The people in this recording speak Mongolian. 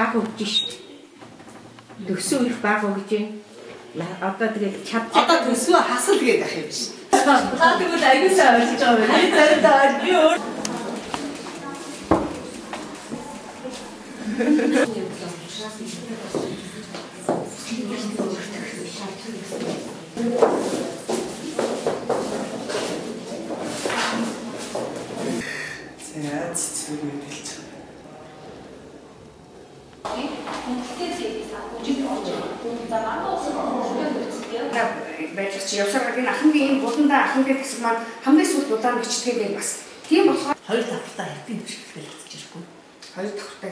баг өгч шít. Төсөө их баг өгж байна. Одоо тэгээд чадчих. Одоо төсөө хасал гээд ах юм биш. Та тэгвэл аюусаа орж байгаа байх. Би заримдаа би өөр байж чи явсаар энэ ахмадын энэ будандаа ахмад гэсэн маань хамгийн сүүл удаан бичдэг юм бас. Тийм болохоор хоёр давхартаа хэдийн биш гэхэл хацж ирэхгүй. хоёр давхартаа